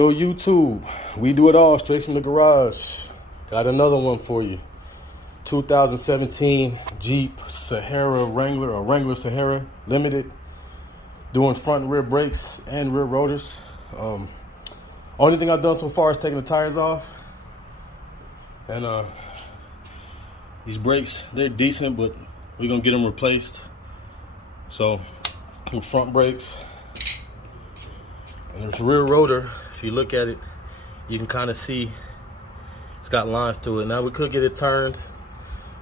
Yo, YouTube, we do it all straight from the garage. Got another one for you. 2017 Jeep Sahara Wrangler, or Wrangler Sahara Limited. Doing front and rear brakes and rear rotors. Only thing I've done so far is taking the tires off. And these brakes, they're decent, but we're gonna get them replaced. So, front brakes. And there's a rear rotor. If you look at it, you can kind of see it's got lines to it. Now we could get it turned,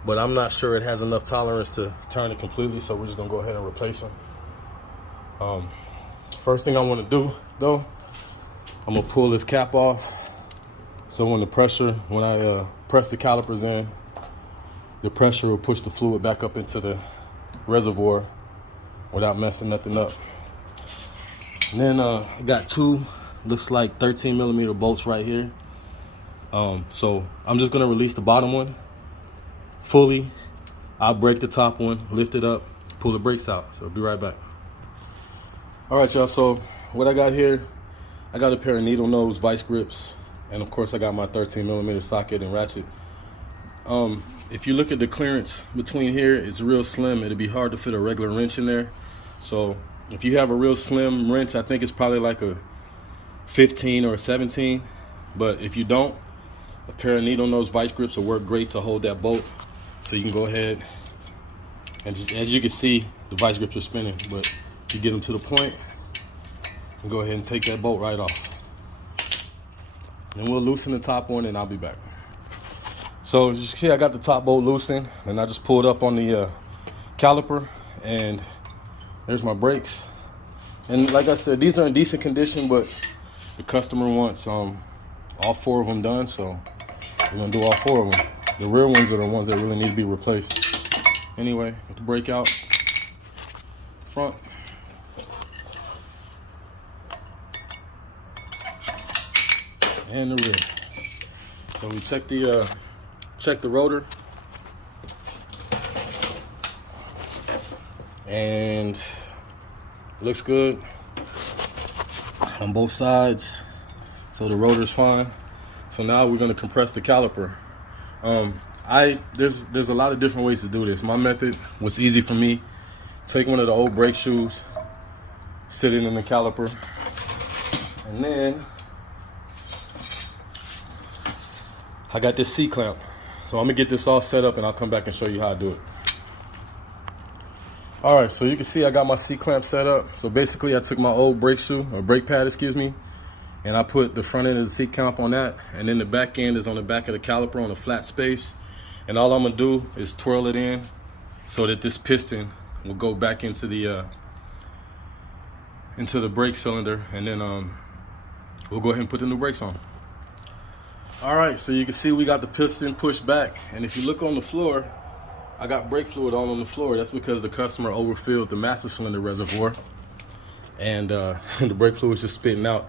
but I'm not sure it has enough tolerance to turn it completely, so we're just gonna go ahead and replace them. First thing I want to do though, I'm gonna pull this cap off, so when I press the calipers in, the pressure will push the fluid back up into the reservoir without messing nothing up. And then I got two, looks like 13mm bolts right here. So I'm just gonna release the bottom one fully. I'll break the top one, lift it up, pull the brakes out. So I'll be right back. All right, y'all, so what I got here, I got a pair of needle nose vice grips, and of course I got my 13mm socket and ratchet. If you look at the clearance between here, it's real slim. It'd be hard to fit a regular wrench in there. So if you have a real slim wrench, I think it's probably like a 15 or a 17. But if you don't, a pair of needle nose vice grips will work great to hold that bolt. So you can go ahead and just, as you can see, the vice grips are spinning, but you get them to the point and go ahead and take that bolt right off. And we'll loosen the top one and I'll be back. So as you can see, I got the top bolt loosened and I just pulled up on the caliper, and there's my brakes. And like I said, these are in decent condition, but the customer wants all four of them done, so we're gonna do all four of them. The rear ones are the ones that really need to be replaced. Anyway, with the brake out, front. And the rear. So we check the rotor. And looks good on both sides, so the rotor's fine. So now we're going to compress the caliper. There's a lot of different ways to do this. My method was easy for me. Take one of the old brake shoes, sit it in the caliper, and then I got this C-clamp. So I'm gonna get this all set up and I'll come back and show you how I do it. All right, so you can see I got my C-clamp set up. So basically I took my old brake shoe, or brake pad, excuse me, and I put the front end of the C-clamp on that, and then the back end is on the back of the caliper on a flat space. And all I'm gonna do is twirl it in so that this piston will go back into the brake cylinder, and then we'll go ahead and put the new brakes on. All right, so you can see we got the piston pushed back, and if you look on the floor, I got brake fluid all on the floor. That's because the customer overfilled the master cylinder reservoir, and the brake fluid is just spitting out.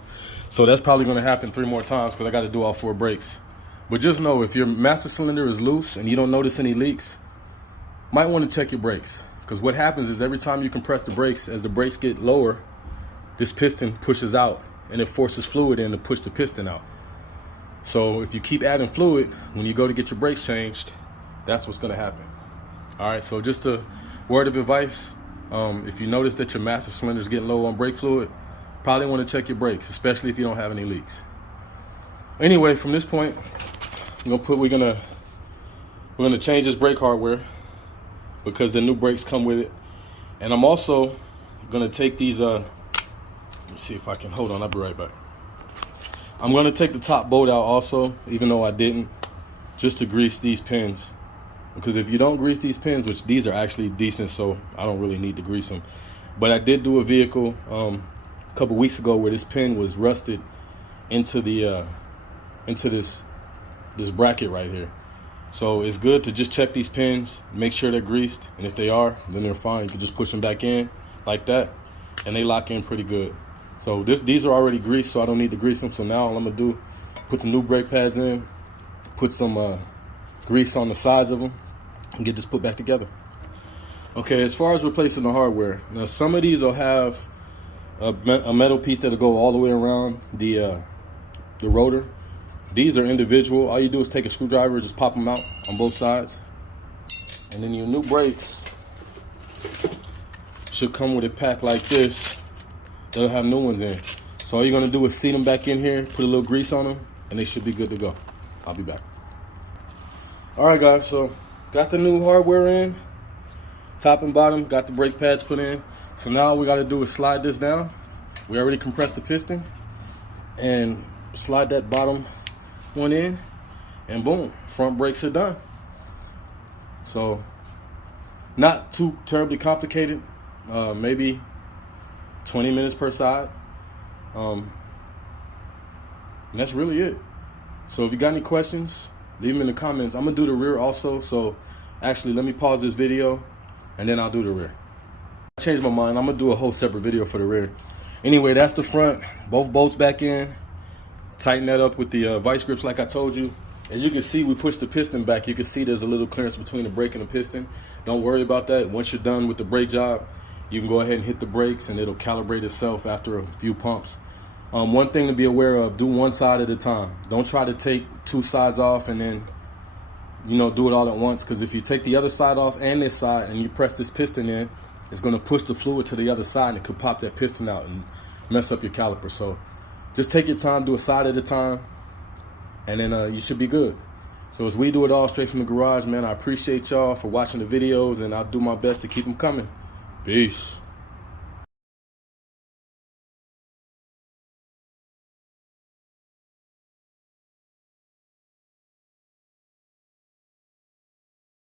So that's probably gonna happen 3 more times because I gotta do all 4 brakes. But just know, if your master cylinder is loose and you don't notice any leaks, might wanna check your brakes. Because what happens is every time you compress the brakes, as the brakes get lower, this piston pushes out and it forces fluid in to push the piston out. So if you keep adding fluid, when you go to get your brakes changed, that's what's gonna happen. All right, so just a word of advice, if you notice that your master cylinder is getting low on brake fluid, probably wanna check your brakes, especially if you don't have any leaks. Anyway, from this point, we're gonna change this brake hardware because the new brakes come with it. And I'm also gonna take these, let me see if I can, hold on, I'll be right back. I'm gonna take the top bolt out also, even though I didn't, just to grease these pins. Because if you don't grease these pins, which these are actually decent, so I don't really need to grease them. But I did do a vehicle a couple weeks ago where this pin was rusted into the this bracket right here. So it's good to just check these pins, make sure they're greased, and if they are, then they're fine. You can just push them back in like that, and they lock in pretty good. So these are already greased, so I don't need to grease them. So now all I'm gonna do, put the new brake pads in, put some grease on the sides of them, and get this put back together. Okay, as far as replacing the hardware, now some of these will have a metal piece that'll go all the way around the the rotor. These are individual. All you do is take a screwdriver, just pop them out on both sides. And then your new brakes should come with a pack like this. They'll have new ones in. So all you're gonna do is seat them back in here, put a little grease on them, and they should be good to go. I'll be back. All right, guys, so got the new hardware in, top and bottom, got the brake pads put in. So now all we gotta do is slide this down. We already compressed the piston, and slide that bottom one in, and boom, front brakes are done. So not too terribly complicated, maybe 20 minutes per side. And that's really it. So if you got any questions, leave them in the comments. I'm gonna do the rear also, so actually let me pause this video and then I'll do the rear. I changed my mind, I'm gonna do a whole separate video for the rear. Anyway, that's the front, both bolts back in. Tighten that up with the vice grips like I told you. As you can see, we pushed the piston back. You can see there's a little clearance between the brake and the piston. Don't worry about that. Once you're done with the brake job, you can go ahead and hit the brakes and it'll calibrate itself after a few pumps. One thing to be aware of, do one side at a time. Don't try to take two sides off and then, do it all at once, because if you take the other side off and this side and you press this piston in, it's gonna push the fluid to the other side and it could pop that piston out and mess up your caliper. So just take your time, do a side at a time, and then you should be good. So as we do it all straight from the garage, man, I appreciate y'all for watching the videos, and I'll do my best to keep them coming. Peace.